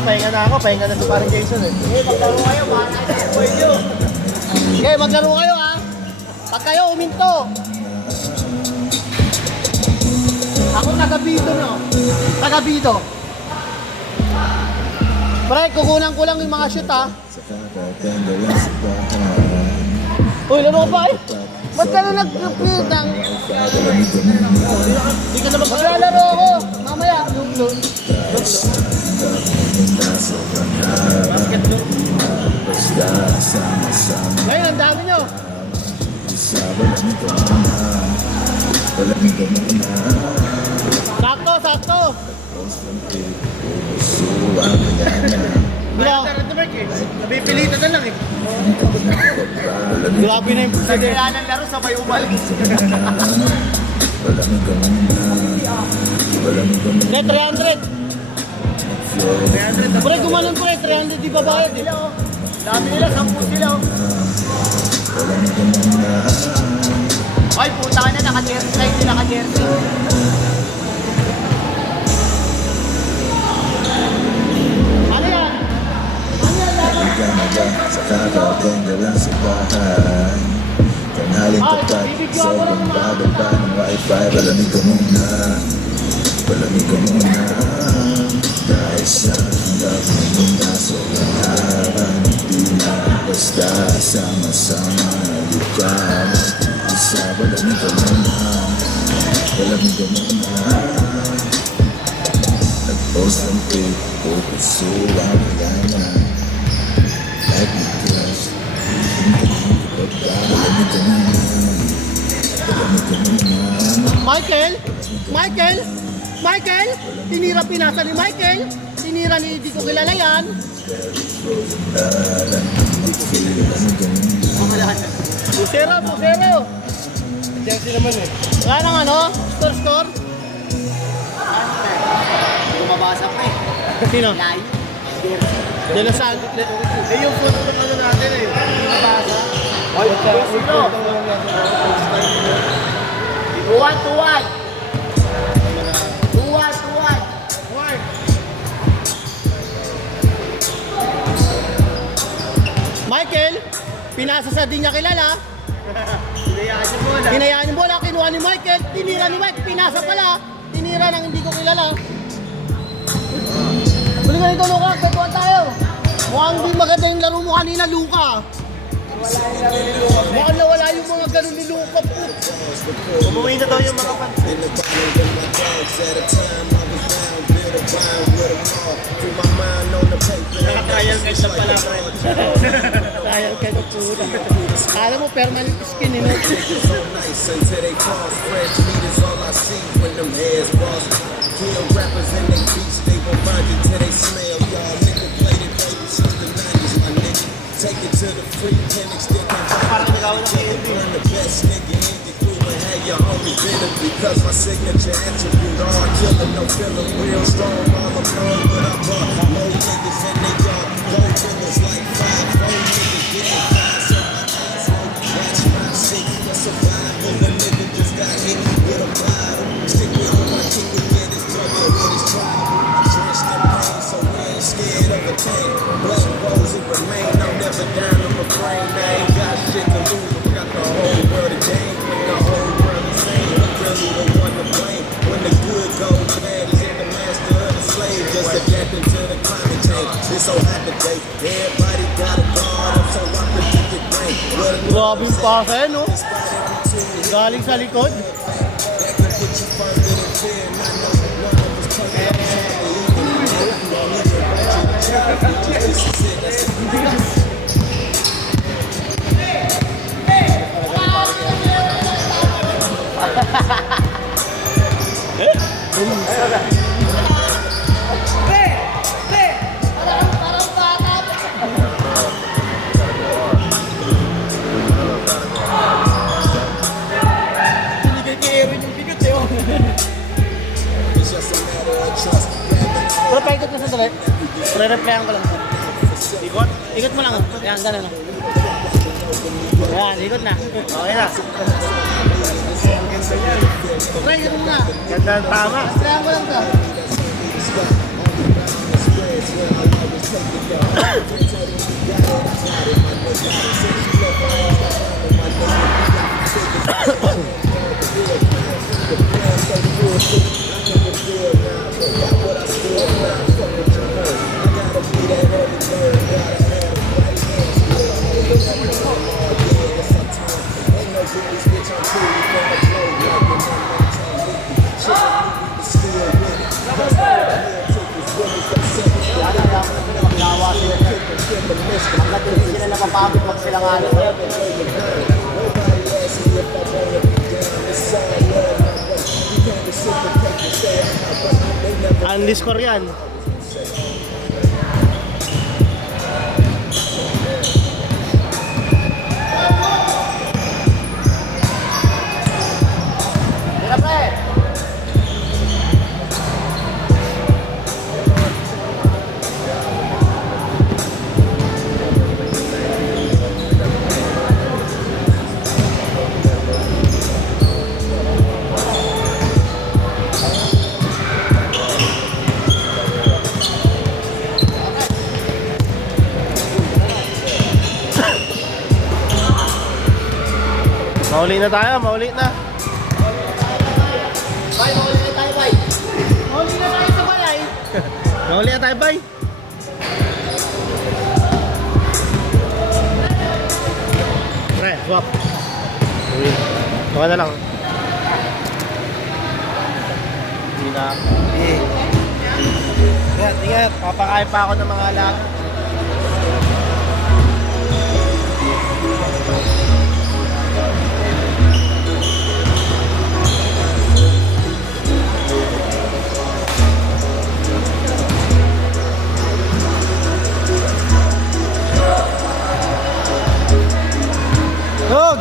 pahinga na ako. Pahinga na si parang Jason eh. Maglaro kayo, bahala na yung boy nyo. Okay, maglaro kayo ha. Pag kayo uminto. Ako taga-bido no. Taga-bido. Pre, kukunan ko lang yung mga shoot ha. Uy, laro pa eh. Ba't ka na nag-compute ng... Hindi ka na maglalaro ako. Mamaya, look. Basket look. Ngayon, ang dami nyo. Sakto. Napipilitan na lang eh. Grabe na yung Kaya ng laro, sabay umalis. Pre, 300. 300 Pre, gumanon pre, 300 di ba bayad eh? Dami nila, 10 sila. Ay, puta ka na, naka-jersey na hindi naka-jersey. Ano yan? Sa kakatengga lang sa bahay. Tanghaling tapat, sobrang bababa ng wifi. Palamig ka muna, dahil sa love mo muna sobrang haba. Di na basta sama-sama nalipan. Isa, palamig ka muna. Nag-post ng pic, pupuso ang magana. Like me crush, palamig ka muna. Michael! Tinira pinasa ni Michael! Tinira ni di ko kilala yan! Pusero! Jersey naman eh. Wala nang ano? Score? Bumabasa pa eh. Sino? Live. De Los Santos. Eh, yung photo ng ano natin eh. Bumabasa. Ay, sino? 2-1. Michael, pinasa sa di niya kilala. Hinayaan yung bola, kinuha ni Michael, tinira ni Mike, pinasa pala, tinira ng hindi ko kilala. Buli ka nito, Luka, kwentuhan tayo. Mukhang di maganda yung laro mo kanina, Luka. Mukhang nawala yung mga ganun ni Luka po. Umuwi na daw yung mga fans. Naka-trial guys na pala, friend. Trial ka na pura. Alam mo, permanent skin, eh, no? Take it to the free clinics, still can't Parang nagawa ng KLB. burn the best nigga in the crew and have your homie bitter because my signature attribute all killer, no filler, real strong, all alone, but I'm low niggas and they all low killers like 5-4 niggas getting high, so my eyes smoke, watch my shit, for survival, the nigga just got hit with a bottle, stick with my king and get his trouble with his tribal, drenched in pain, so we ain't scared of a thing, blood rolls and remain, I'm never down on my brain, I ain't got shit to lose, we got the whole world to gain, when the whole world is same, we really the one to blame, when the good goes bad, he's in the master of the slave, just adapting to the climate change, it's so hot today, everybody got a guard up, so I predict the grain, Grabe yung pasa eh, no? Galing sa likod. that can put you further than fear, and I know none of us perfect, this is it, that's it. It's just a matter of trust. Pero paikot na sa dali. Pre-replyan ko lang. Ikot? Ikot mo lang. Yan, gano'n. Yan, ikot na. Okay na. Pre, ikot mo na. Ganda, tama. Replyan ko lang ka. Hanggat hindi sila napapagod, wag silang ano. Underscore yan. Tira, pre! Mauli na tayo, mauli na. Bay, mauli na tayo, bay. Mauli na tayo sa balay. Mauli na tayo, bay. Pre, swap. Uwi. Baka na lang. Hindi na. Ingat, ingat. Papakain pa ako ng mga alaga. Dog!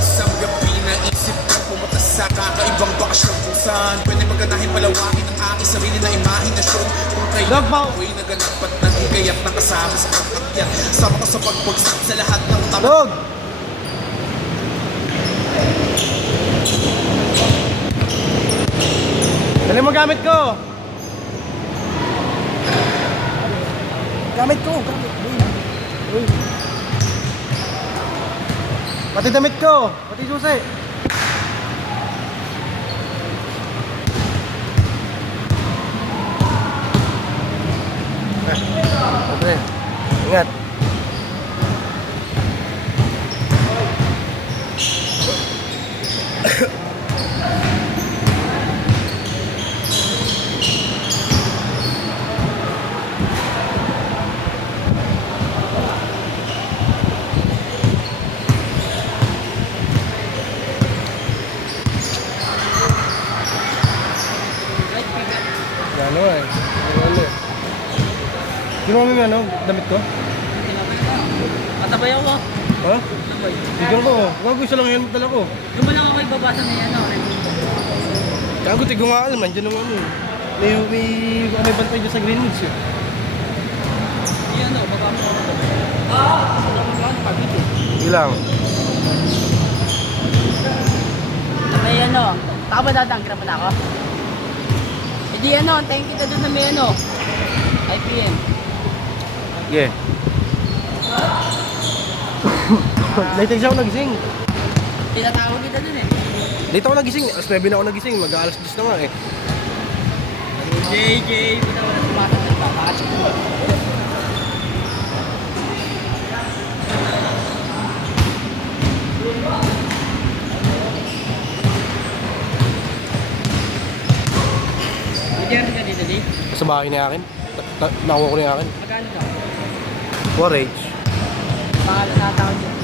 Isang gabi naisip kong pumunta sa kakaibang bakasyon kung saan pwede maganahin palawakin ang aking sarili na imahinasyon. Kung kayo Dog, Pao! ako'y naganap at nagigayat na kasama sa pagkakyat. Sama ko sa pagbagsak sa lahat ng tama. Dog! Dali mo gamit ko! Gamit ko! Gamit! Uy! Pati damit ko! Pati susi! Okay. Ingat! Ano eh? Ano eh? Kinuha mo yung ano? Damit ko? Katabay ako. Ha? Tignan ko. Gago isa lang helmet dala ko. Yung mo lang ako ibabasa na yan, Gago, tigo nga alam. Nandiyan naman ano. May bantay dyan sa Greenwich eh. Yan o, baba mo ako. Sige lang. May ano, taka ba dadangkira pa na ako? Hindi ano, thank you doon sa may ano. IPM. Sige. Latest ako nagising. Tinatawag kita dun eh. Dito ako nagising. Alas 9 na ako nagising. Mag-alas 10 na nga eh. JJ, wala wala sumasag na pa. Pakasok mo. Jersey ka dito, di? Sa bahay ni akin. Nakuha ko ni akin. Magkano ba? Forage. Pangalan na tao dyan.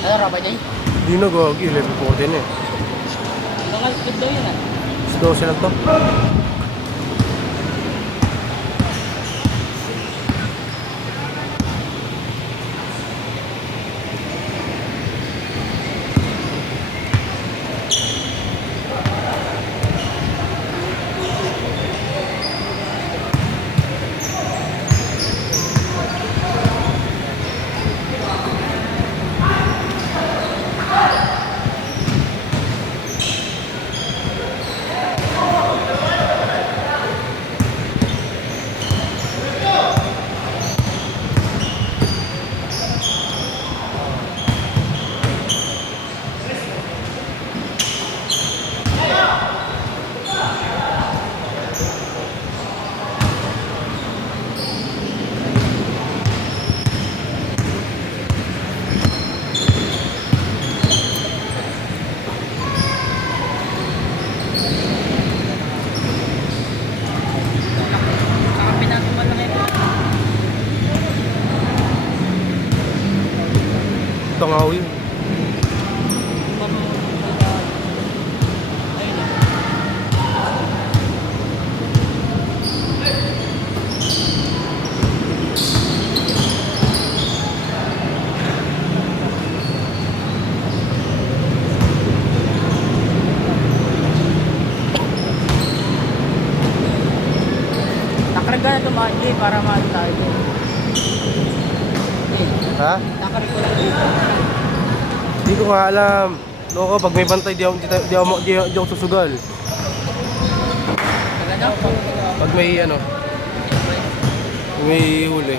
Ano, Robert Day? Hindi na gagi. 11:14 eh. Nakalipid daw yun ah. 12 lang to. Manji, para maano tayo din. Ha? Nakarecord ko dito. Hindi ko nga alam. Loko, pag may bantay, di ako susugal. Ano? Pag may ano, may huli.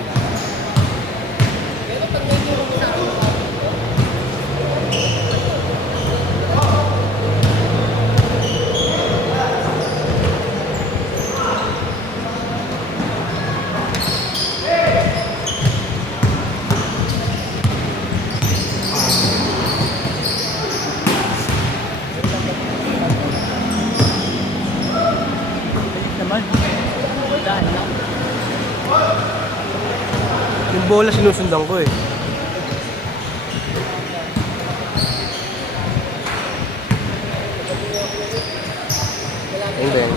Naman. Daan lang. Yung bola sinusundan ko eh. And then,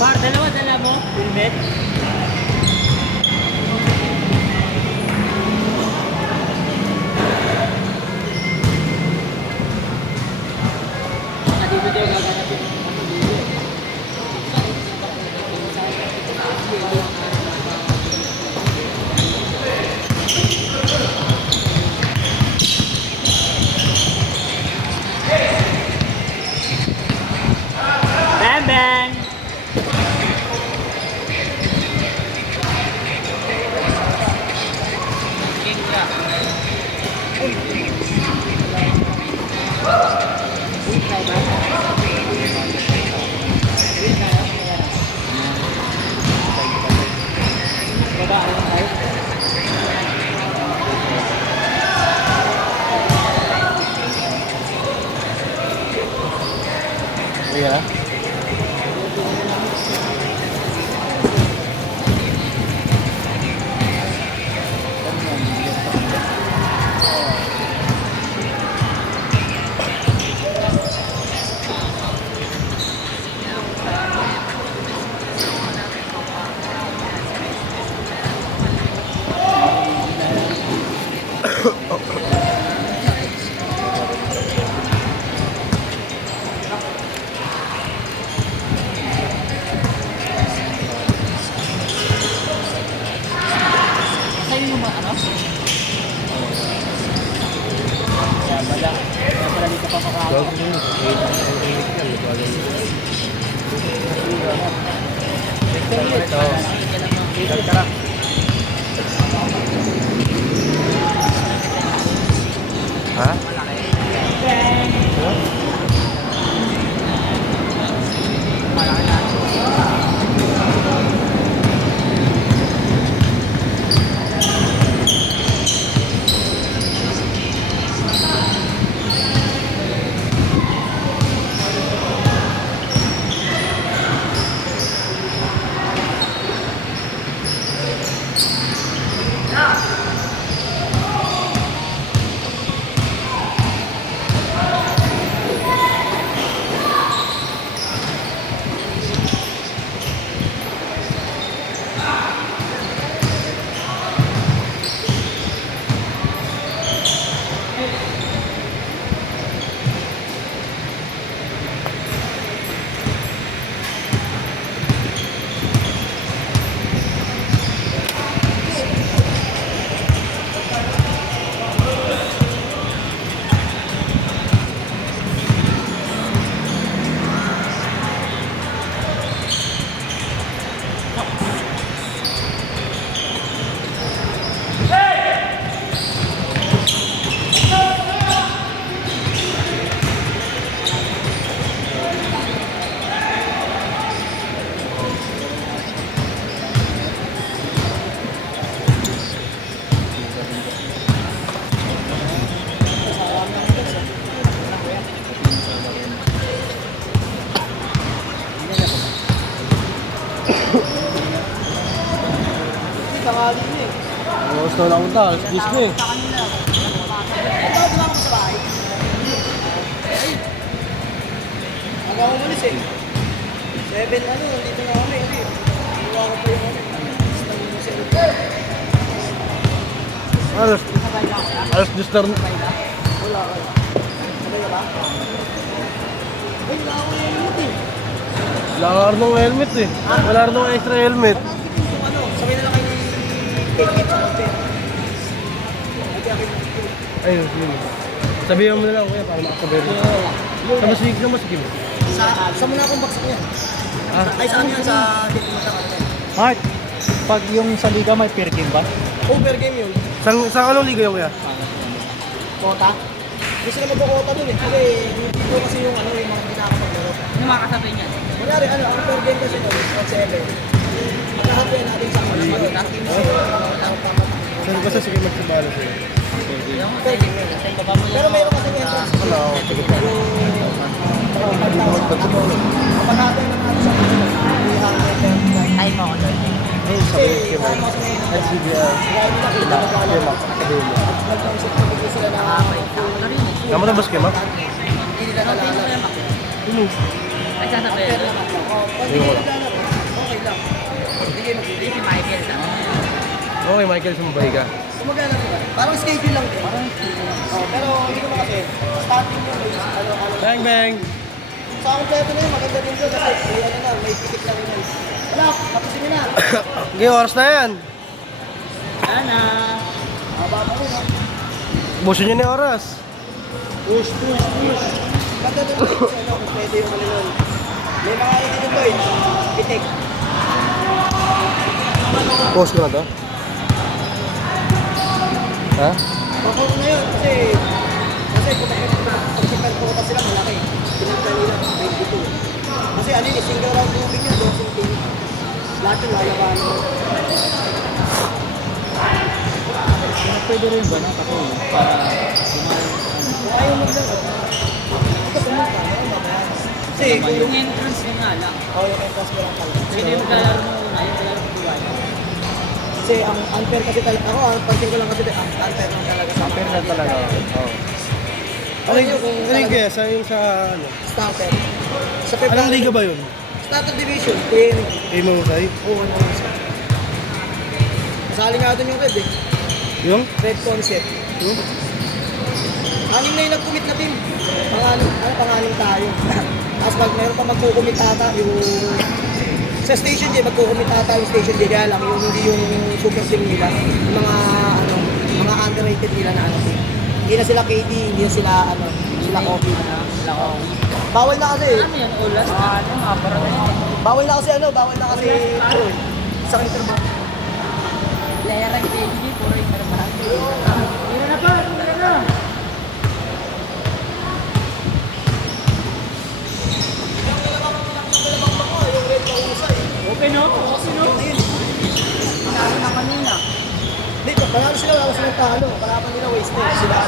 Bar, dala mo? Helmet? Bang bang! Kuya. Sa'yo yung mga ano? Kaya pala dito pa makakawa. Ha? Gusto na punta, alas 10 na eh. Aga ako umalis eh. 7 ano, dito na kami. Hindi. Iwa ko pa yung ano. Alas 10 na rin. Wala. Sabay ka ba? Uy, wala ako yung helmet eh. Wala ka rin ng helmet eh. Wala rin ng extra helmet. Kung ano, sabay na lang kayo ni Kate sa hotel. Ayun, yun. Sabihan mo na lang kuya para makasabay rin. Sa masigil. Sa muna akong baksak niya. Ah, Ay, saan yan? Sa dito mata ka. Mark, pag yung sa liga may fair game ba? Over game yun. sa anong liga yung kuya? Kota? Gusto na magkakota dun eh. Kasi dito kasi yung ano, yung mga pinakapaglaro. Ano mga kasabay niyan? Kunyari, ano, ang per game kasi no, 7. Magkakapuyan natin sa mga Saan kasi sige magsabalo sa'yo? per game yun. Pero mayroon kasi yung entrance. Wala ako. Sige pa. Hindi mo magpagsabalo. Kapag natin na natin sa mga Ay mo ako doon. Hey, sabi ko kayo. SCBR. nag-concept na bigla sila na Kamu na ba schema? hindi nila nalala. Ay sasabay. Per naman lang. Pag hindi kayo naglalaro, okay lang. Hindi kayo Hindi si Michael sa Okay, Michael, sumabay ka. Kumagana diba? Parang schedule lang din. Pero hindi ko kasi starting mo may ano. Bang, bang! Sa kompleto na yun, maganda din doon kasi may ano na, may ticket lang yun. Wala, tapusin nyo na. Okay, oras na yan. Sana. Haba pa rin ha. Busin nyo na yung oras. Push. Maganda doon kasi ano, kung pwede yung ano yun. May mga ano din doon, pitik. Post ko na to. Ha? Bako na yun kasi pag-sipan ko kasi sila malaki. Pinagka nila 22. Kasi ano yun, single round moving yun, dosing team. Lahat yung lalaban mo. Pwede rin ba na kasi para Kung ayaw mo lang, ito pumunta, ano ba? Kasi Yung entrance yun nga lang. yung entrance ko lang pala. Pwede yung maglalaro mo una, yung maglalaro mo buwan. Kasi ang unfair kasi talaga, ako ang pansin ko lang kasi ang unfair lang talaga sa Fair lang talaga. Oo. Ano yung kaya sa yung sa ano? starter. Sa Anong liga ba yun? Starter division, kaya Eh, Mahusay? oo, ano yun. Kasali nga doon yung red eh. Yung? Red concept. Yung? Anim na yung nag-commit na team. Panganim tayo. Tapos pag meron pa magkukumit ata yung sa Station J, magkukumit ata yung Station J, kaya lang yung hindi yung super team nila, yung mga underrated nila na ano team. Hindi na sila KD, hindi na sila hindi sila Kobe. Sila ko. Bawal na kasi. Ano yan? Ulas na? Ano nga, parang Bawal na kasi pro. Sa kanila ba? Player ang KG, puro yung karbahan. Tira na pa, tira na. Open no? Open no? Talo na kanina. Dito, panalo sila, wala silang talo. Palaban nila waste sila